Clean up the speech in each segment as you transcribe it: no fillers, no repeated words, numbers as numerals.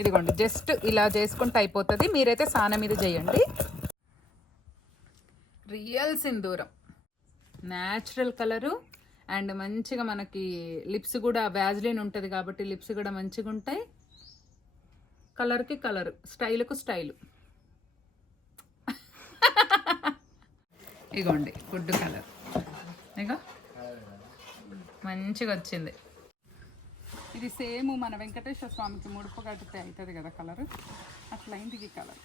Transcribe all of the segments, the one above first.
ఇదిగోండి జస్ట్ ఇలా చేసుకుంటే అయిపోతుంది. మీరైతే సాన మీద చేయండి. Real Sindhooram, natural colour and మంచిగా మనకి లిప్స్ కూడా వ్యాజ్లిన్ ఉంటుంది కాబట్టి లిప్స్ కూడా మంచిగా ఉంటాయి. కలర్కి కలరు, స్టైల్కు స్టైలు. ఇగోండి గుడ్ కలర్, ఇగో మంచిగా వచ్చింది. ఇది సేమ్ మన వెంకటేశ్వర స్వామికి ముడుపు కట్టితే అవుతుంది కదా కలర్, అట్లా అయింది ఈ కలర్.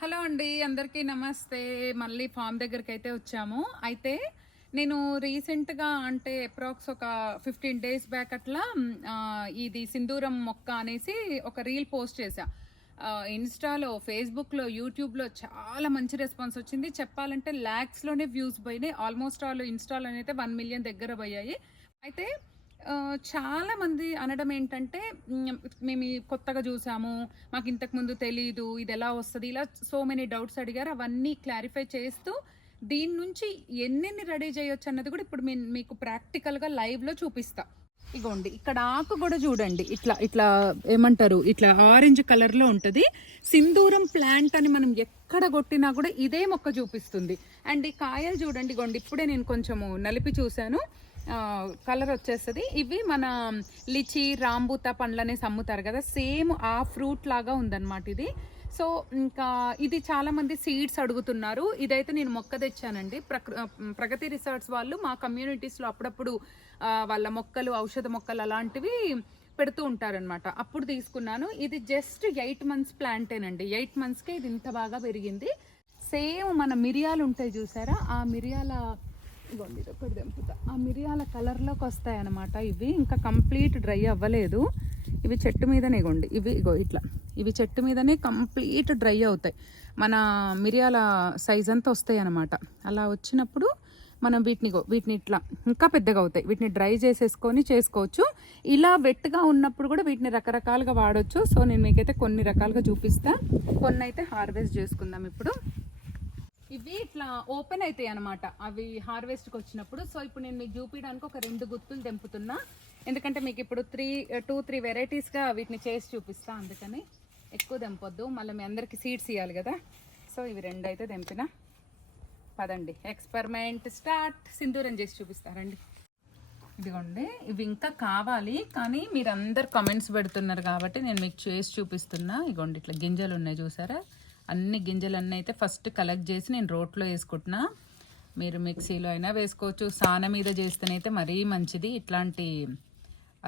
హలో అండి, అందరికీ నమస్తే. మళ్ళీ ఫామ్ దగ్గరికి అయితే వచ్చాము. అయితే నేను రీసెంట్గా అంటే అప్రాక్స్ ఒక 15 days బ్యాక్ అట్లా ఇది సింధూరం మొక్క అనేసి ఒక రీల్ పోస్ట్ చేశా. ఇన్స్టాలో, ఫేస్బుక్లో, యూట్యూబ్లో చాలా మంచి రెస్పాన్స్ వచ్చింది. చెప్పాలంటే ల్యాక్స్లోనే వ్యూస్ పోయినాయి. ఆల్మోస్ట్ ఆల్ ఇన్స్టాలో అయితే 1 million దగ్గర పోయాయి. అయితే చాలామంది అనడం ఏంటంటే మేము కొత్తగా చూసాము, మాకు ఇంతకుముందు తెలీదు ఇది ఎలా వస్తుంది, ఇలా సో మెనీ డౌట్స్ అడిగారు. అవన్నీ క్లారిఫై చేస్తూ దీని నుంచి ఎన్నెన్ని రెడీ చేయొచ్చు అన్నది కూడా ఇప్పుడు మీకు ప్రాక్టికల్గా లైవ్లో చూపిస్తా. ఇగోండి ఇక్కడ ఆకు కూడా చూడండి, ఇట్లా ఇట్లా ఏమంటారు, ఇట్లా ఆరెంజ్ కలర్లో ఉంటుంది. సింధూరం ప్లాంట్ అని మనం ఎక్కడ కొట్టినా కూడా ఇదే మొక్క చూపిస్తుంది. అండ్ ఈ కాయలు చూడండి, ఇగోండి ఇప్పుడే నేను కొంచెము నలిపి చూశాను, కలర్ వచ్చేస్తుంది. ఇవి మన లిచి, రాంబూతా పండ్లనేసి అమ్ముతారు కదా, సేమ్ ఆ ఫ్రూట్ లాగా ఉందన్నమాట ఇది. సో ఇంకా ఇది చాలామంది సీడ్స్ అడుగుతున్నారు. ఇదైతే నేను మొక్క తెచ్చానండి. ప్రగతి రిసార్ట్స్ వాళ్ళు మా కమ్యూనిటీస్లో అప్పుడప్పుడు వాళ్ళ మొక్కలు, ఔషధ మొక్కలు అలాంటివి పెడుతూ ఉంటారనమాట. అప్పుడు తీసుకున్నాను. ఇది జస్ట్ 8 months ప్లాంటేనండి. 8 monthsకే ఇది ఇంత బాగా పెరిగింది. సేమ్ మన మిరియాలు ఉంటాయి చూసారా, ఆ మిరియాల ఇవ్వండి ఇది ఒకటి తెంపుతా, ఆ మిరియాల కలర్లోకి వస్తాయి అన్నమాట. ఇవి ఇంకా కంప్లీట్ డ్రై అవ్వలేదు. ఇవి చెట్టు మీదనే ఇగోండి, ఇవి ఇగో ఇట్లా, ఇవి చెట్టు మీదనే కంప్లీట్ డ్రై అవుతాయి. మన మిరియాల సైజ్ అంతా వస్తాయి అన్నమాట. అలా వచ్చినప్పుడు మనం వీటిని ఇట్లా ఇంకా పెద్దగా అవుతాయి. వీటిని డ్రై చేసేసుకొని చేసుకోవచ్చు. ఇలా వెట్గా ఉన్నప్పుడు కూడా వీటిని రకరకాలుగా వాడచ్చు. సో నేను మీకైతే కొన్ని రకాలుగా చూపిస్తా, కొన్ని అయితే హార్వెస్ట్ చేసుకుందాం ఇప్పుడు. ఇవి ఇట్లా ఓపెన్ అవుతాయి అనమాట అవి హార్వెస్ట్కి వచ్చినప్పుడు. సో ఇప్పుడు నేను మీకు చూపించడానికి ఒక 2 గుత్తులు తెంపుతున్నా, ఎందుకంటే మీకు ఇప్పుడు 2-3 వెరైటీస్గా వీటిని చేసి చూపిస్తా. అందుకని ఎక్కువ తెంపొద్దు, మళ్ళీ మీ అందరికీ సీడ్స్ ఇవ్వాలి కదా. సో ఇవి 2 అయితే తెంపిన. పదండి ఎక్స్పెరిమెంట్ స్టార్ట్. సింధూరం చేసి చూపిస్తారండి. ఇదిగోండి ఇవి ఇంకా కావాలి, కానీ మీరు అందరు కామెంట్స్ పెడుతున్నారు కాబట్టి నేను మీకు చేసి చూపిస్తున్నా. ఇగోండి ఇట్లా గింజలు ఉన్నాయి చూసారా, అన్ని గింజలన్నీ అయితే ఫస్ట్ కలెక్ట్ చేసి నేను రోట్లో వేసుకుంటున్నా. మీరు మిక్సీలో అయినా వేసుకోవచ్చు, సాన మీద చేస్తేనైతే మరీ మంచిది. ఇట్లాంటి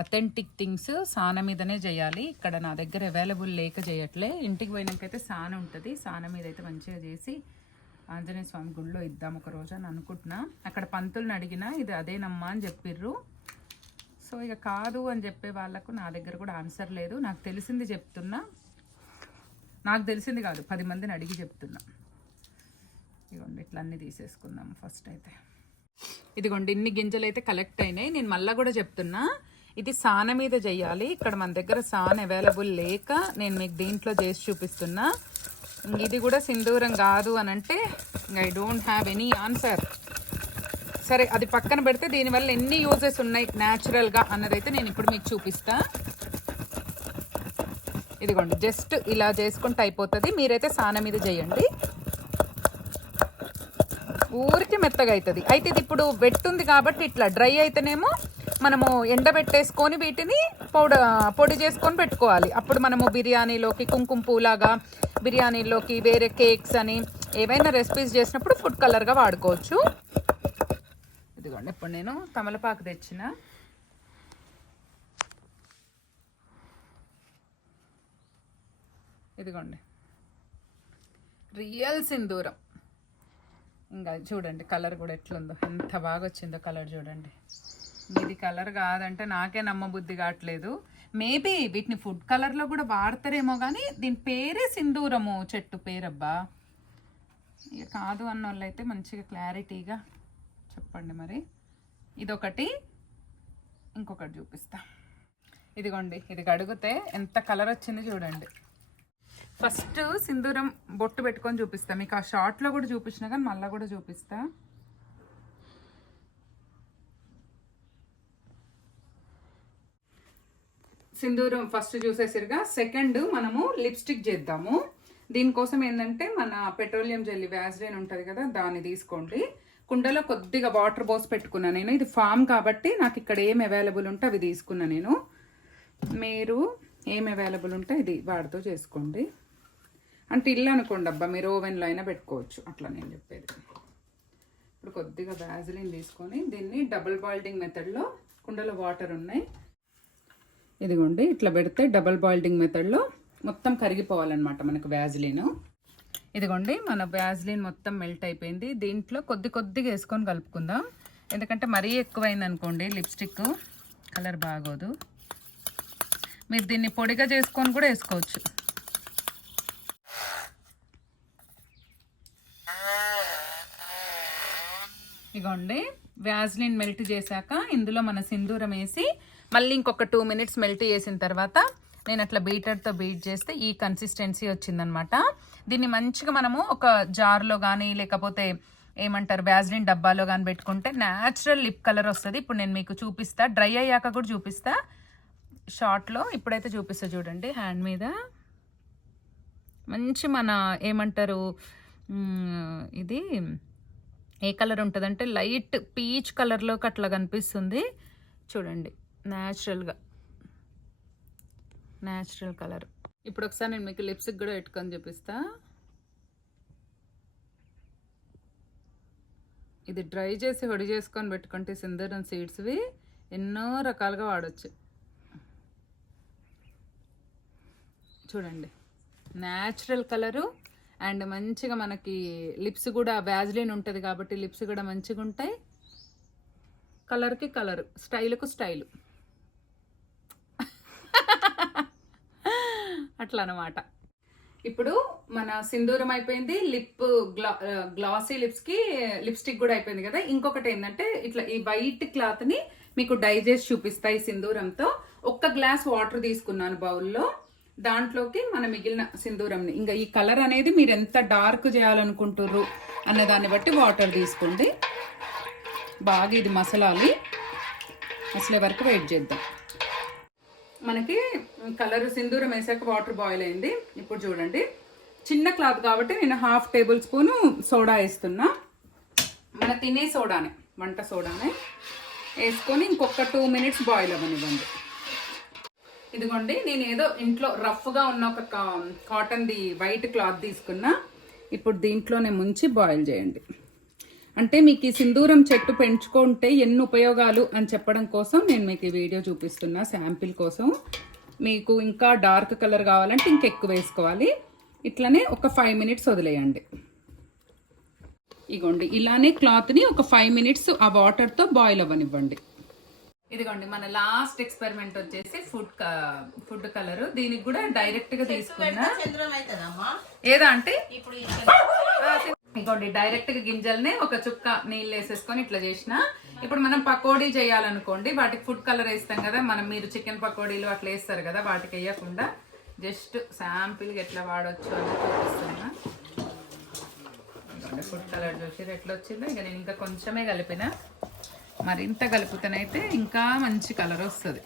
అథెంటిక్ థింగ్స్ సాన మీదనే చేయాలి. ఇక్కడ నా దగ్గర అవైలబుల్ లేక చేయట్లే. ఇంటికి పోయినాకైతే సాన ఉంటుంది, సాన మీద అయితే మంచిగా చేసి ఆంజనేయ స్వామి గుళ్ళో ఇద్దాం ఒక రోజు అని అనుకుంటున్నా. అక్కడ పంతుల్ని అడిగినా ఇది అదేనమ్మా అని చెప్పిర్రు. సో ఇక కాదు అని చెప్పే వాళ్ళకు నా దగ్గర కూడా ఆన్సర్ లేదు. నాకు తెలిసింది చెప్తున్నా, నాకు తెలిసింది కాదు 10 మందిని అడిగి చెప్తున్నా. ఇదిగోండి ఇట్లా అన్నీ తీసేసుకుందాం ఫస్ట్ అయితే. ఇదిగోండి ఇన్ని గింజలు అయితే కలెక్ట్ అయినాయి. నేను మళ్ళీ కూడా చెప్తున్నా, ఇది సాన మీద చెయ్యాలి. ఇక్కడ మన దగ్గర సాన అవైలబుల్ లేక నేను మీకు దీంట్లో చేసి చూపిస్తున్నా. ఇది కూడా సింధూరం కాదు అని అంటే I don't have any answer. సరే అది పక్కన పెడితే దీనివల్ల ఎన్ని యూజెస్ ఉన్నాయి న్యాచురల్గా అన్నదైతే నేను ఇప్పుడు మీకు చూపిస్తా. ఇదిగోండి జస్ట్ ఇలా చేసుకుంటే అయిపోతుంది. మీరైతే సాన మీద చేయండి, ఊరికి మెత్తగా అవుతుంది. అయితే ఇది ఇప్పుడు వెట్టుంది కాబట్టి ఇట్లా డ్రై అయితేనేమో మనము ఎండబెట్టేసుకొని వీటిని పొడి చేసుకొని పెట్టుకోవాలి. అప్పుడు మనము బిర్యానీలోకి, కుంకుమ పూలాగా బిర్యానీలోకి, వేరే కేక్స్ అని ఏవైనా రెసిపీస్ చేసినప్పుడు ఫుడ్ కలర్గా వాడుకోవచ్చు. ఇదిగోండి ఇప్పుడు నేను తమలపాకు తెచ్చిన. ఇదిగోండి రియల్ సింధూరం. ఇంకా చూడండి కలర్ కూడా ఎట్లుందో, ఎంత బాగా వచ్చిందో కలర్ చూడండి. ఇది కలర్ కాదంటే నాకే నమ్మబుద్ధి కావట్లేదు. మేబీ వీటిని ఫుడ్ కలర్లో కూడా వాడతారేమో, కానీ దీని పేరే సింధూరము చెట్టు పేరబ్బా. ఇక కాదు అన్న వాళ్ళు అయితే మంచిగా క్లారిటీగా చెప్పండి. మరి ఇదొకటి, ఇంకొకటి చూపిస్తా. ఇదిగోండి ఇది కడిగితే ఎంత కలర్ వచ్చింది చూడండి. ఫస్ట్ సింధూరం బొట్టు పెట్టుకొని చూపిస్తా మీకు. ఆ షార్ట్లో కూడా చూపించిన కానీ మళ్ళీ కూడా చూపిస్తా. సింధూరం ఫస్ట్ చూసేసరిగా సెకండ్ మనము లిప్స్టిక్ చేద్దాము. దీనికోసం ఏంటంటే మన పెట్రోలియం జెల్లీ వ్యాజ్లైన్ ఉంటుంది కదా, దాన్ని తీసుకోండి. కుండలో కొద్దిగా వాటర్ పోసి పెట్టుకున్నా నేను. ఇది ఫామ్ కాబట్టి నాకు ఇక్కడ ఏం అవైలబుల్ ఉంటే అవి తీసుకున్నా నేను. మీరు ఏం అవైలబుల్ ఉంటే ఇది వాడితో చేసుకోండి. అంటే ఇల్లు అనుకోండి అబ్బా, మీరు ఓవెన్లో అయినా పెట్టుకోవచ్చు, అట్లా నేను చెప్పేది. ఇప్పుడు కొద్దిగా వ్యాజ్లైన్ తీసుకొని దీన్ని డబుల్ బాయిల్డింగ్ మెథడ్లో, కుండలో వాటర్ ఉన్నాయి ఇదిగోండి, ఇట్లా పెడితే డబుల్ బాయిల్డింగ్ మెథడ్లో మొత్తం కరిగిపోవాలన్నమాట మనకు వ్యాజ్లైన్. ఇదిగోండి మన వ్యాజ్లైన్ మొత్తం మెల్ట్ అయిపోయింది. దీంట్లో కొద్దిగా వేసుకొని కలుపుకుందాం, ఎందుకంటే మరీ ఎక్కువైంది అనుకోండి లిప్స్టిక్ కలర్ బాగోదు. మీరు దీన్ని పొడిగా చేసుకొని కూడా వేసుకోవచ్చు. ఇగోండి వ్యాజ్లైన్ మెల్ట్ చేశాక ఇందులో మన సింధూరం వేసి మళ్ళీ ఇంకొక 2 minutes మెల్ట్ చేసిన తర్వాత నేను అట్లా బీటర్తో బీట్ చేస్తే ఈ కన్సిస్టెన్సీ వచ్చిందనమాట. దీన్ని మంచిగా మనము ఒక జార్లో కానీ లేకపోతే ఏమంటారు వ్యాజ్లైన్ డబ్బాలో కానీ పెట్టుకుంటే న్యాచురల్ లిప్ కలర్ వస్తుంది. ఇప్పుడు నేను మీకు చూపిస్తా, డ్రై అయ్యాక కూడా చూపిస్తా షార్ట్లో. ఇప్పుడైతే చూపిస్తా చూడండి, హ్యాండ్ మీద మంచి మన ఏమంటారు ఇది ఏ కలర్ ఉంటుందంటే లైట్ పీచ్ కలర్లోకి అట్లా కనిపిస్తుంది చూడండి, న్యాచురల్ కలర్. ఇప్పుడు ఒకసారి నేను మీకు లిప్స్టిక్ కూడా పెట్టుకొని చూపిస్తా. ఇది డ్రై చేసి పొడి చేసుకొని పెట్టుకుంటే సింధూరం సీడ్స్వి ఎన్నో రకాలుగా వాడచ్చు. చూడండి న్యాచురల్ కలరు అండ్ మంచిగా మనకి లిప్స్ కూడా వ్యాజ్లైన్ ఉంటుంది కాబట్టి లిప్స్ కూడా మంచిగా ఉంటాయి. కలర్కి కలరు, స్టైల్కు స్టైలు, అట్లా అనమాట. ఇప్పుడు మన సింధూరం అయిపోయింది, లిప్ గ్లాసీ లిప్స్కి లిప్స్టిక్ కూడా అయిపోయింది కదా. ఇంకొకటి ఏంటంటే ఇట్లా ఈ వైట్ క్లాత్ని మీకు డైజెస్ట్ చూపిస్తాయి సింధూరంతో. 1 glass వాటర్ తీసుకున్నాను బౌల్లో, దాంట్లోకి మన మిగిలిన సింధూరంని, ఇంకా ఈ కలర్ అనేది మీరు ఎంత డార్క్ చేయాలనుకుంటుర్రు అన్న దాన్ని బట్టి వాటర్ తీసుకోండి. బాగా ఇది మసలాలి, మసలే వరకు వెయిట్ చేద్దాం. మనకి కలర్ సింధూరం వేసాక వాటర్ బాయిల్ అయింది. ఇప్పుడు చూడండి చిన్న క్లాత్ కాబట్టి నేను 1/2 tablespoon సోడా వేస్తున్నా. మన తినే సోడానే, వంట సోడానే వేసుకొని ఇంకొక 2 minutes బాయిల్ అవ్వనివ్వండి. ఇదిగోండి నేను ఏదో ఇంట్లో రఫ్గా ఉన్న ఒక కాటన్ది వైట్ క్లాత్ తీసుకున్నా. ఇప్పుడు దీంట్లోనే ముంచి బాయిల్ చేయండి. అంటే మీకు ఈ సింధూరం చెట్టు పెంచుకుంటే ఎన్ని ఉపయోగాలు అని చెప్పడం కోసం నేను మీకు ఈ వీడియో చూపిస్తున్నా, శాంపిల్ కోసం. మీకు ఇంకా డార్క్ కలర్ కావాలంటే ఇంకెక్కువ వేసుకోవాలి. ఇట్లనే ఒక 5 minutes వదిలేయండి. ఇగోండి ఇలానే క్లాత్ని ఒక 5 minutes ఆ వాటర్తో బాయిల్ అవ్వనివ్వండి. ఇదిగోండి మన లాస్ట్ ఎక్స్పెరిమెంట్ వచ్చేసి ఫుడ్ కలర్. దీనికి కూడా డైరెక్ట్ గా తీసుకున్నా. ఏదా అంటే ఇదిగోండి డైరెక్ట్ గా గింజల్ని ఒక చుక్క నీళ్ళు వేసేసుకొని ఇట్లా చేసిన. ఇప్పుడు మనం పకోడీ చేయాలనుకోండి, వాటికి ఫుడ్ కలర్ వేస్తాం కదా మనం, మీరు చికెన్ పకోడీలు అట్లా వేస్తారు కదా, వాటికి వేయకుండా జస్ట్ శాంపిల్గా ఎట్లా వాడచ్చు అని చూపిస్తున్నా. ఫుడ్ కలర్ చూసి ఎట్లా వచ్చిందో. ఇక నేను ఇంకా కొంచెమే కలిపిన, మరింత కలుపుతానైతే ఇంకా మంచి కలర్ వస్తుంది.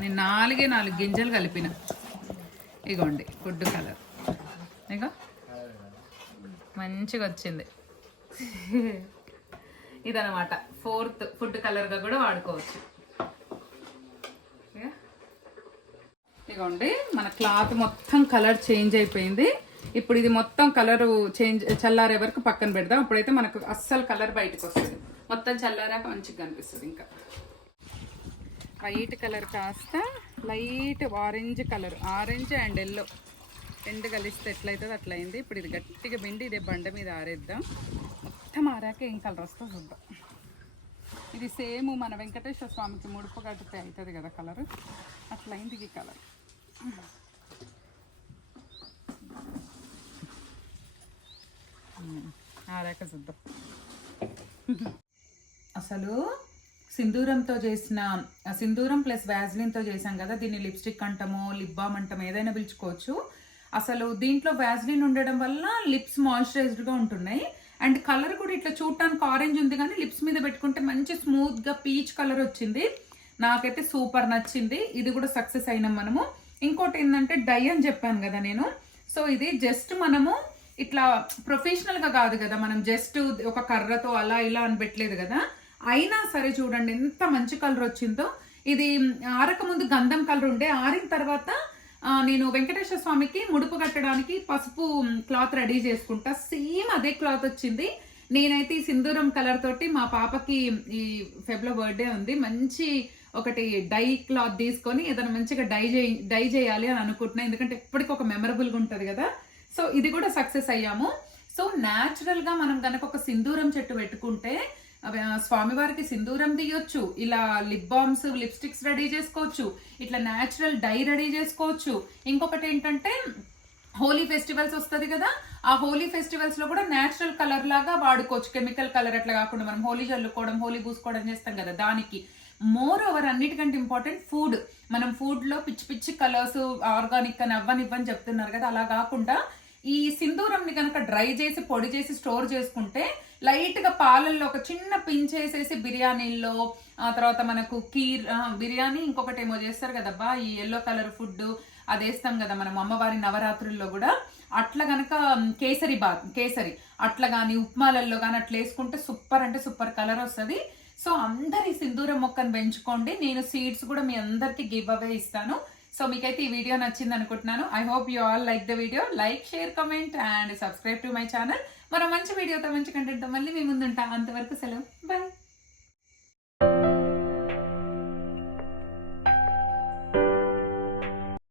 నేను 4 గింజలు కలిపిన. ఇగోండి ఫుడ్ కలర్, ఇగో మంచిగా వచ్చింది. ఇదనమాట 4th ఫుడ్ కలర్గా కూడా వాడుకోవచ్చు. ఇగోండి మన క్లాత్ మొత్తం కలర్ చేంజ్ అయిపోయింది. ఇప్పుడు ఇది మొత్తం కలర్ చల్లారే వరకు పక్కన పెడదాం. అప్పుడైతే మనకు అస్సలు కలర్ బయటకు వస్తుంది. మొత్తం చల్లారాక మంచిగా కనిపిస్తుంది. ఇంకా వైట్ కలర్ కాస్త light orange colour, orange and yellow 2 కలిస్తే ఎట్లయితుందో అట్లా అయింది. ఇప్పుడు ఇది గట్టిగా పిండి ఇదే బండ మీద ఆరేద్దాం. మొత్తం ఆరాక ఏం కలర్ వస్తుందో చూద్దాం. ఇది సేమ్ మన వెంకటేశ్వర స్వామికి ముడుపు కట్టితే అవుతుంది కదా కలర్, అట్లా అయింది ఈ కలర్. ఆరాక చూద్దాం. అసలు సింధూరంతో చేసిన, సింధూరం ప్లస్ వ్యాజ్లిన్తో చేసాం కదా, దీన్ని లిప్స్టిక్ అంటామో లిప్ బామ్ అంటామో ఏదైనా పిలుచుకోవచ్చు. అసలు దీంట్లో వ్యాజ్లిన్ ఉండడం వల్ల లిప్స్ మాయిశ్చరైజ్డ్గా ఉంటున్నాయి. అండ్ కలర్ కూడా ఇట్లా చూడటానికి ఆరెంజ్ ఉంది కానీ లిప్స్ మీద పెట్టుకుంటే మంచి స్మూత్గా పీచ్ కలర్ వచ్చింది. నాకైతే సూపర్ నచ్చింది. ఇది కూడా సక్సెస్ అయినాం మనము. ఇంకోటి ఏంటంటే డై అని చెప్పాను కదా నేను. సో ఇది జస్ట్ మనము ఇట్లా ప్రొఫెషనల్ గా కాదు కదా, మనం జస్ట్ ఒక కర్రతో అలా ఇలా అని పెట్టలేదు కదా. అయినా సరే చూడండి ఎంత మంచి కలర్ వచ్చిందో. ఇది ఆరక ముందు గంధం కలర్ ఉండే, ఆరిన తర్వాత నేను వెంకటేశ్వర స్వామికి ముడుపు కట్టడానికి పసుపు క్లాత్ రెడీ చేసుకుంటా. సేమ్ అదే క్లాత్ వచ్చింది. నేనైతే ఈ సింధూరం కలర్ తోటి మా పాపకి ఈ ఫెబ్లో బర్త్డే ఉంది, మంచి ఒకటి డై క్లాత్ తీసుకొని ఏదైనా మంచిగా డై చేయాలి అని అనుకుంటున్నా. ఎందుకంటే ఎప్పటికీ ఒక మెమరబుల్గా ఉంటుంది కదా. సో ఇది కూడా సక్సెస్ అయ్యాము. సో న్యాచురల్ గా మనం కనుక ఒక సింధూరం చెట్టు పెట్టుకుంటే స్వామివారికి సింధూరం తీయొచ్చు, ఇలా లిప్ బామ్స్ లిప్స్టిక్స్ రెడీ చేసుకోవచ్చు, ఇట్లా న్యాచురల్ డై రెడీ చేసుకోవచ్చు. ఇంకొకటి ఏంటంటే హోలీ ఫెస్టివల్స్ వస్తుంది కదా, ఆ హోలీ ఫెస్టివల్స్ లో కూడా న్యాచురల్ కలర్ లాగా వాడుకోవచ్చు. కెమికల్ కలర్ అట్లా కాకుండా మనం హోలీ చల్లుకోవడం హోలీ పూసుకోవడం చేస్తాం కదా దానికి. మోర్ ఓవర్ అన్నిటికంటే ఇంపార్టెంట్ ఫుడ్. మనం ఫుడ్ లో పిచ్చి పిచ్చి కలర్స్ ఆర్గానిక్ అని అవ్వనివ్వని చెప్తున్నారు కదా, అలా కాకుండా ఈ సింధూరంని కనుక డ్రై చేసి పొడి చేసి స్టోర్ చేసుకుంటే లైట్ గా పాలల్లో ఒక చిన్న పించ్ వేసేసి బిర్యానీల్లో, తర్వాత మనకు బిర్యానీ ఇంకొకటి ఏమో చేస్తారు కదబ్బా ఈ ఎల్లో కలర్ ఫుడ్, అది వేస్తాం కదా మనం అమ్మవారి నవరాత్రుల్లో కూడా. అట్లా గనక కేసరి అట్లా కానీ ఉప్మాలల్లో కానీ అట్లా వేసుకుంటే సూపర్ అంటే సూపర్ కలర్ వస్తుంది. సో అందరి సింధూరం మొక్కను పెంచుకోండి. నేను సీడ్స్ కూడా మీ అందరికి గివ్ అవే ఇస్తాను. సో మీకైతే ఈ వీడియో నచ్చింది అనుకుంటున్నాను. I hope you all like the video. Like, share, comment and subscribe to my channel. మరో మంచి వీడియోతో మంచి కంటెంట్తో మళ్ళీ మీ ముందుంటా. అంతవరకు సెలవు, బాయ్.